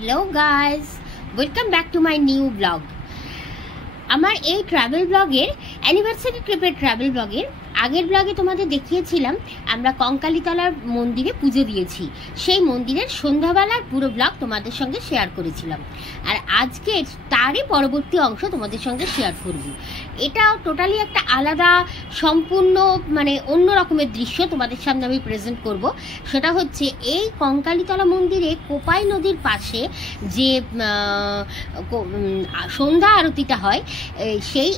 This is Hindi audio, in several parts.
Hello guys, welcome back to my new blog. আমার এই ট্রাভেল ব্লগের অ্যানিভার্সারি ট্রিপের ট্রাভেল ব্লগের আগের ব্লগে তোমাদের দেখিয়েছিলাম আমরা কঙ্কালীতলার মন্দিরে পুজো দিয়েছি। সেই মন্দিরের সন্ধ্যাবেলার পুরো ব্লগ তোমাদের সঙ্গে শেয়ার করেছিলাম, আর আজকে তারই পরবর্তী অংশ তোমাদের সঙ্গে শেয়ার করব। এটা টোটালি একটা আলাদা সম্পূর্ণ অন্য রকমের দৃশ্য তোমাদের সামনে আমি প্রেজেন্ট করব। সেটা হচ্ছে এই কঙ্কালীতলা মন্দিরে কোপাই নদীর পাশে যে সন্ধ্যা আরতিটা হয়, সেই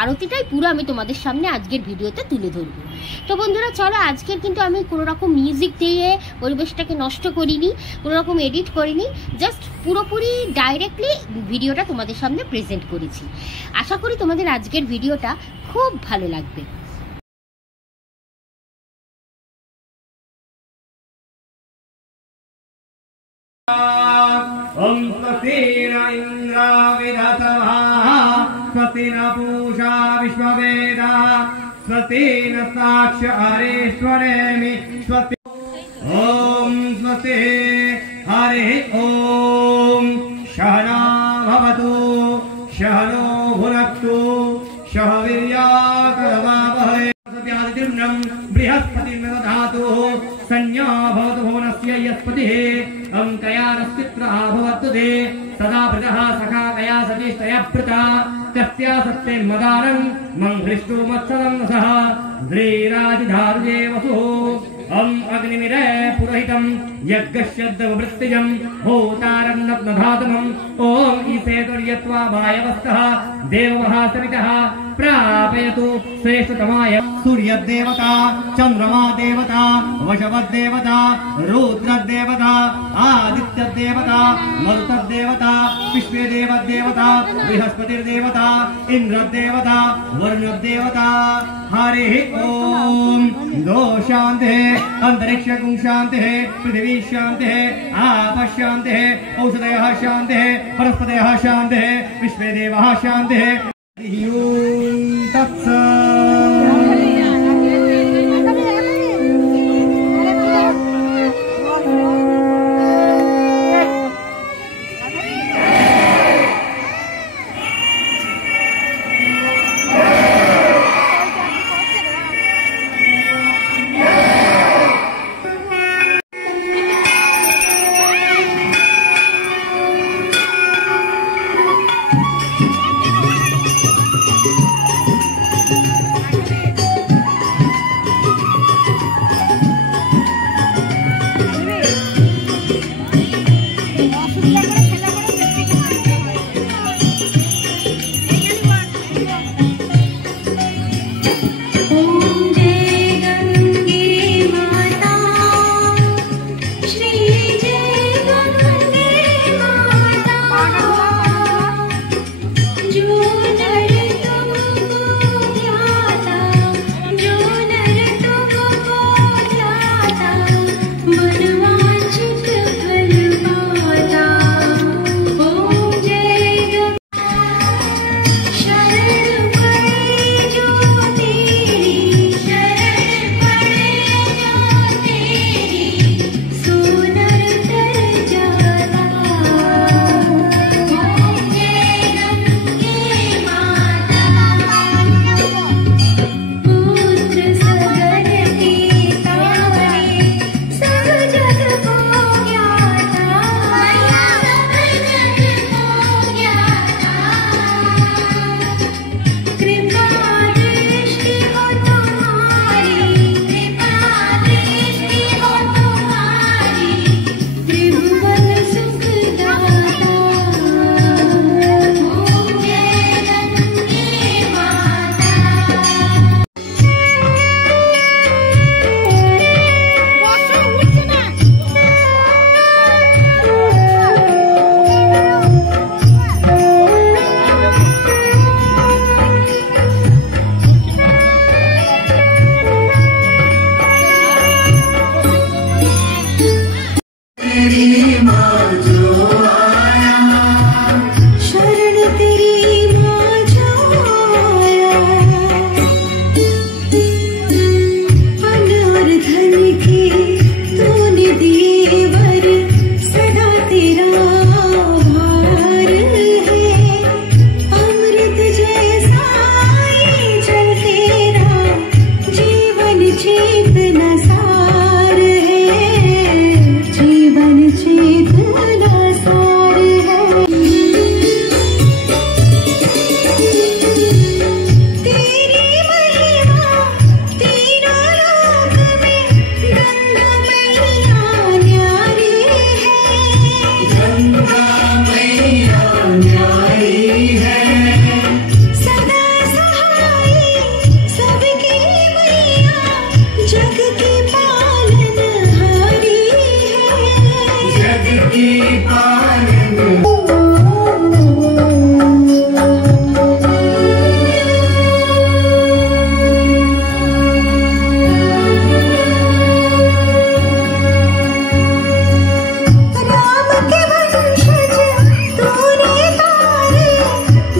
আরতিটাই পুরো আমি তোমাদের সামনে আজকের ভিডিওতে তুলে ধরবো। তো বন্ধুরা চলো, আজকের কিন্তু আমি কোনো রকম মিউজিক দিয়ে পরিবেশটাকে নষ্ট করিনি, কোনো রকম এডিট করিনি, জাস্ট পুরোপুরি ডাইরেক্টলি ভিডিওটা তোমাদের সামনে প্রেজেন্ট করেছি। আশা করি তোমাদের আজকের ভিডিওটা খুব ভালো লাগবে। ओम स्वस्ति न इंद्रो विदतमः स्वस्ति न पूषा विश्ववेदाः स्वस्ति न साक्षारेश्वरेमि स्वस्ति। ओम स्वस्ति हरि ओम सहना भवतु सहनो भुनक्तु सह वीर्यकरवावहै सत्यादित्यं बृहस्पतिं दधातु संज्ञा भवतु भुवनस्य यस्पतिः कयानस्तित्रः भवतुदे सदा प्रजः सखा कया सतीष्टया प्रता तस्या सत्यं मदानं मंघ्रिष्टो मत्सरं सह द्रीराजिधारुजे वसुः अग्निमिरे पुरोहितं यज्ञस्यद्वृत्तिजं होतारं नग्नधातमं ॐ ईशेतुर्यत्वा वायवस्तः देवमहासवितः प्रापयतु श्रेष्ठतमाय सूर्यदेवता चंद्रमा देवता वशवदेवता रुद्रदेवता आदित्यदेवता मरुतदेवता विश्वदेवदेवता बृहस्पतिर्देवता इंद्रदेवता वरुणदेवता। हरि ओम। दो शांति अंतरिक्ष गुं शांति पृथ्वी शांति आप शांति औषधयः शांति वनस्पतयः शांति विश्वदेवः शांति।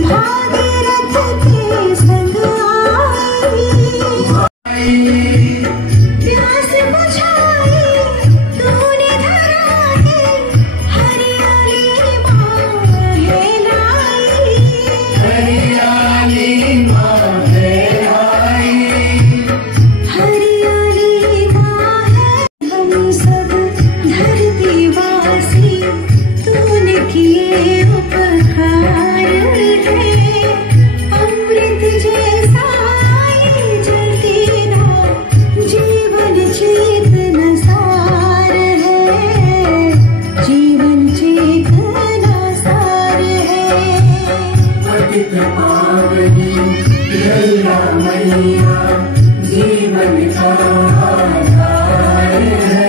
भागीरथ के संग आई, प्यास बुझाई तूने धरा है, हरियाली माँ है लाई, हरियाली माँ है लाई, हरियाली माँ है। हम सब धरतीवासी तूने किए उपकार है, अमृत जैसा ये जल तेरा जीवन चेतना सार है, जीवन चेतना सार है। पतित पावनी गंगा मैया जीवन का आधार है।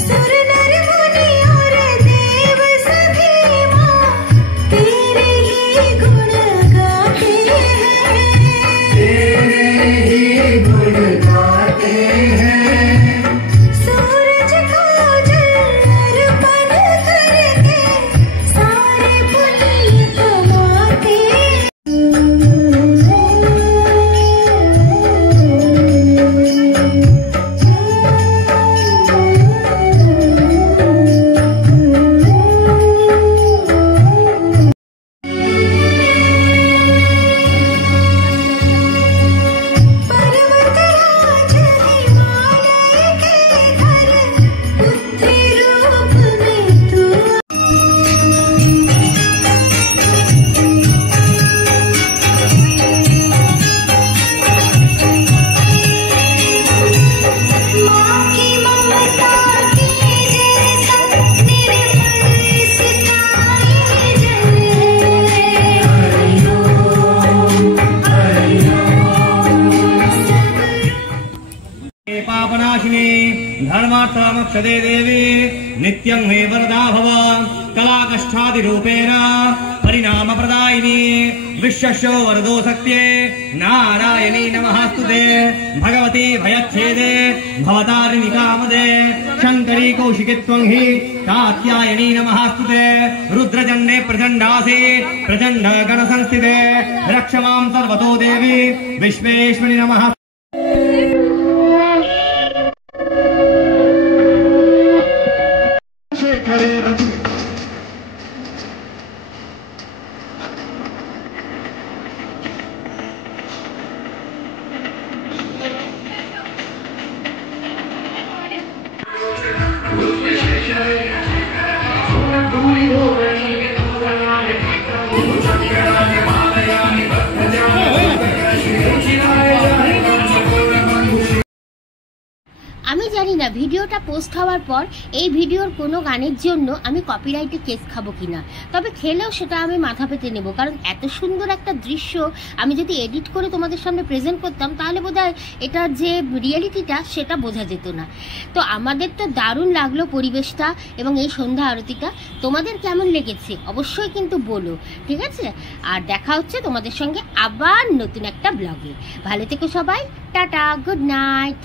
सुर नर मुनि और देव सभी माँ तेरे ही गुण गाते हैं, तेरे ही गुण गाते हैं। सूरज को जल अर्पण करके सारे पुण्य कमाते पर्वतराज हिमालय के घर, बुद्धि रूप में तू माँ की ममता के जैसा निर्मल सिताए जल है। पापनाशिनी धर्मार्थमक्षदे देवी नित्यं मे वरदा भव, कलाकष्ठादिरूपेण परिणामप्रदायिनी विश्वशो वरदो सत्ये नारायणी नमःस्तुते, भगवती भयच्छेदे भवतारिणि कामदे शङ्करी कौशिकी त्वं हि कात्यायनी नमःस्तुते, रुद्रजन्ये प्रचण्डासि प्रचण्ड गणसंस्थिते रक्ष मां सर्वतो देवी विश्वेश्वरि नमः। আমি জানি না ভিডিওটা পোস্ট হওয়ার পর এই ভিডিওর কোনো গানের জন্য আমি কপিরাইটে কেস খাবো কিনা, তবে খেলেও সেটা আমি মাথা পেতে নেব, কারণ এত সুন্দর একটা দৃশ্য আমি যদি এডিট করে তোমাদের সামনে প্রেজেন্ট করতাম তাহলে বোধহয় এটার যে রিয়েলিটিটা সেটা বোঝা যেত না। তো আমাদের তো দারুণ লাগলো পরিবেশটা এবং এই সন্ধ্যা আরতিটা। তোমাদের কেমন লেগেছে অবশ্যই কিন্তু বলো, ঠিক আছে? আর দেখা হচ্ছে তোমাদের সঙ্গে আবার নতুন একটা ব্লগে। ভালো থেকো সবাই, টাটা, গুড নাইট।